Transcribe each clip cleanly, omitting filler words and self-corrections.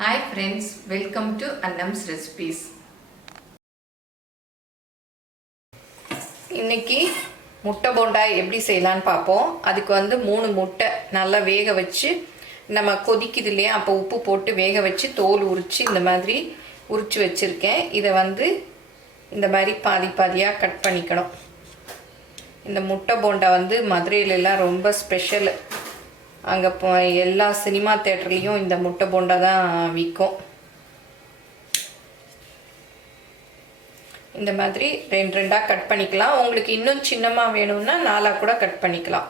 Hi friends, welcome to Annam's Recipes. இன்னைக்கு முட்டை போண்டா எப்படி செய்யலான்னு பார்ப்போம். அதுக்கு வந்து 3 முட்டை நல்லா வேக வச்சு நம்ம கொதிக்குது இல்லையா, அப்போ உப்பு போட்டு வேக வச்சு தோல் உரித்து இந்த மாதிரி உரித்து வச்சுருக்கேன். இதை வந்து இந்த மாதிரி பாதி பாதியாக கட் பண்ணிக்கணும். இந்த முட்டை போண்டா வந்து மதுரையிலலாம் ரொம்ப ஸ்பெஷல். அங்கே எல்லா சினிமா தேட்டர்லேயும் இந்த முட்டை போண்டா தான் விற்கும். இந்த மாதிரி 2 கட் பண்ணிக்கலாம். உங்களுக்கு இன்னும் சின்னமாக வேணும்னா 4 கூட கட் பண்ணிக்கலாம்.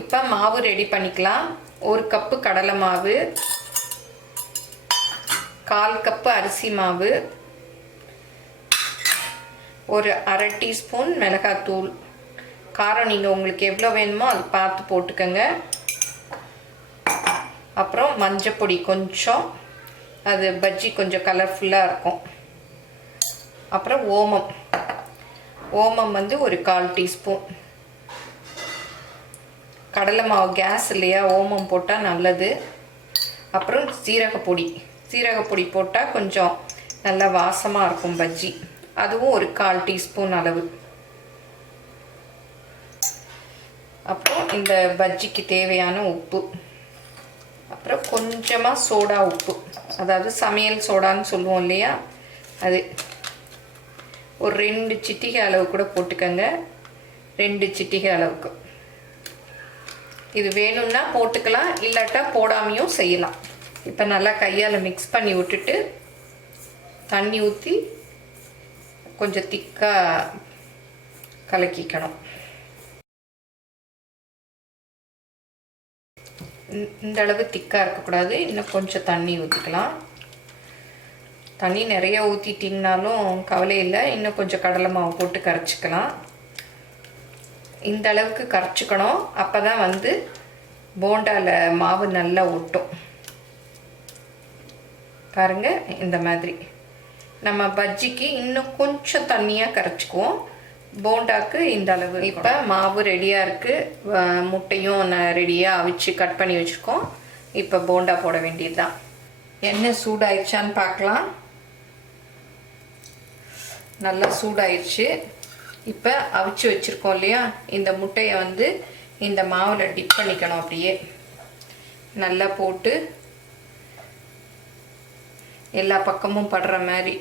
இப்போ மாவு ரெடி பண்ணிக்கலாம். 1 கப்பு கடலை மாவு, 1/4 கப்பு அரிசி மாவு, ஒரு 1/2 டீஸ்பூன் மிளகாத்தூள். காரம் நீங்கள் உங்களுக்கு எவ்வளோ வேணுமோ அது பார்த்து போட்டுக்கோங்க. அப்புறம் மஞ்சப்பொடி கொஞ்சம், அது பஜ்ஜி கொஞ்சம் கலர்ஃபுல்லாக இருக்கும். அப்புறம் ஓமம் வந்து ஒரு 1/4 டீஸ்பூன். கடலை மாவு கேஸ் இல்லையா, ஓமம் போட்டால் நல்லது. அப்புறம் சீரகப்பொடி போட்டால் கொஞ்சம் நல்லா வாசமாக இருக்கும் பஜ்ஜி. அதுவும் ஒரு 1/4 டீஸ்பூன் அளவு. அப்புறம் இந்த பஜ்ஜிக்கு தேவையான உப்பு, அப்புறம் கொஞ்சமாக சோடா உப்பு, அதாவது சமையல் சோடான்னு சொல்லுவோம் இல்லையா, அது ஒரு 2 சிட்டிகை அளவு கூட போட்டுக்கோங்க. 2 சிட்டிகை அளவுக்கு. இது வேணும்னா போட்டுக்கலாம், இல்லாட்டா போடாமையும் செய்யலாம். இப்போ நல்லா கையால் மிக்ஸ் பண்ணி விட்டுட்டு தண்ணி ஊற்றி கொஞ்சம் திக்காக கலக்கிக்கணும். இந்த அளவு திக்காக இருக்கக்கூடாது, இன்னும் கொஞ்சம் தண்ணி ஊற்றிக்கலாம். தண்ணி நிறைய ஊற்றிட்டிங்கனாலும் கவலை இல்லை, இன்னும் கொஞ்சம் கடலை மாவு போட்டு கரைச்சிக்கலாம். இந்த அளவுக்கு கரைச்சிக்கணும். அப்போ தான் வந்து போண்டாவில் மாவு நல்லா ஒட்டும். பாருங்கள், இந்த மாதிரி. நம்ம பஜ்ஜிக்கு இன்னும் கொஞ்சம் தண்ணியாக கரைச்சிக்குவோம், போண்டாக்கு இந்த அளவு. இப்போ மாவு ரெடியாக இருக்குது, முட்டையும் ரெடியாக அவிச்சு கட் பண்ணி வச்சுருக்கோம். இப்போ போண்டா போட வேண்டியது தான். எண்ணெய் சூடாயிடுச்சான்னு பார்க்கலாம். நல்லா சூடாயிடுச்சு. இப்போ அவிச்சு வச்சுருக்கோம் இல்லையா, இந்த முட்டையை வந்து இந்த மாவில் டிப் பண்ணிக்கணும். அப்படியே நல்லா போட்டு எல்லா பக்கமும் படுற மாதிரி.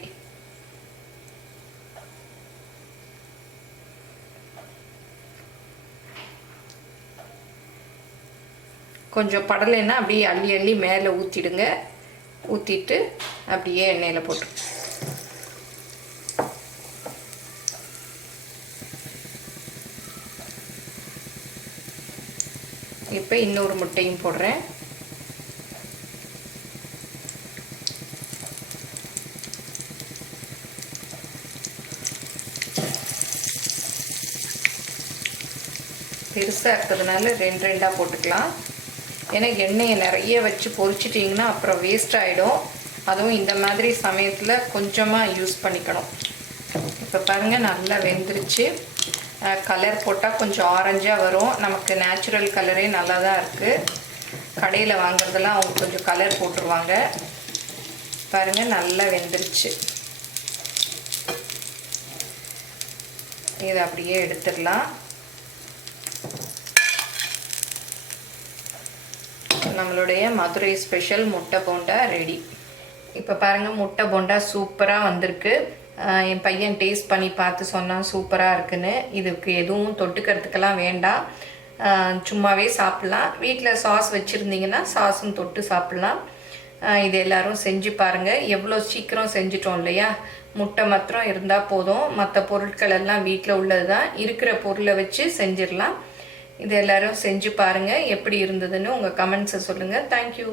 கொஞ்சம் படலைன்னா அப்படியே அள்ளி அள்ளி மேலே ஊற்றிடுங்க. ஊற்றிட்டு அப்படியே எண்ணெயில் போட்டு இப்போ இன்னொரு முட்டையும் போடுறேன். பெருசாக இருக்கிறதுனால 2 போட்டுக்கலாம். ஏன்னா எண்ணெயை நிறைய வச்சு பொரிச்சிட்டிங்கன்னா அப்புறம் வேஸ்ட் ஆகிடும். அதுவும் இந்த மாதிரி சமயத்தில் கொஞ்சமாக யூஸ் பண்ணிக்கணும். இப்போ பாருங்கள், நல்லா வெந்துருச்சு. கலர் போட்டால் கொஞ்சம் ஆரஞ்சாக வரும். நமக்கு நேச்சுரல் கலரே நல்லா தான் இருக்குது. கடையில் வாங்குறதெல்லாம் அவங்க கொஞ்சம் கலர் போட்டுருவாங்க. பாருங்கள், நல்லா வெந்துருச்சு. இதை அப்படியே எடுத்துடலாம். நம்மளுடைய மதுரை ஸ்பெஷல் முட்டை போண்டா ரெடி. இப்போ பாருங்கள், முட்டை போண்டா சூப்பராக வந்திருக்கு. என் பையன் டேஸ்ட் பண்ணி பார்த்து சொன்னான் சூப்பராக இருக்குன்னு. இதுக்கு எதுவும் தொட்டுக்கிறதுக்கெல்லாம் வேண்டாம், சும்மாவே சாப்பிட்லாம். வீட்டில் சாஸ் வச்சுருந்தீங்கன்னா சாஸும் தொட்டு சாப்பிட்லாம். இது எல்லோரும் செஞ்சு பாருங்கள். எவ்வளோ சீக்கிரம் செஞ்சிட்டோம் இல்லையா. முட்டை மாத்திரம் இருந்தால் போதும், மற்ற பொருட்கள் எல்லாம் வீட்டில் உள்ளது தான். இருக்கிற பொருளை வச்சு செஞ்சிடலாம். இது எல்லோரும் செஞ்சு பாருங்கள், எப்படி இருந்ததுன்னு உங்கள் கமெண்ட்ஸை சொல்லுங்கள். தேங்க்யூ.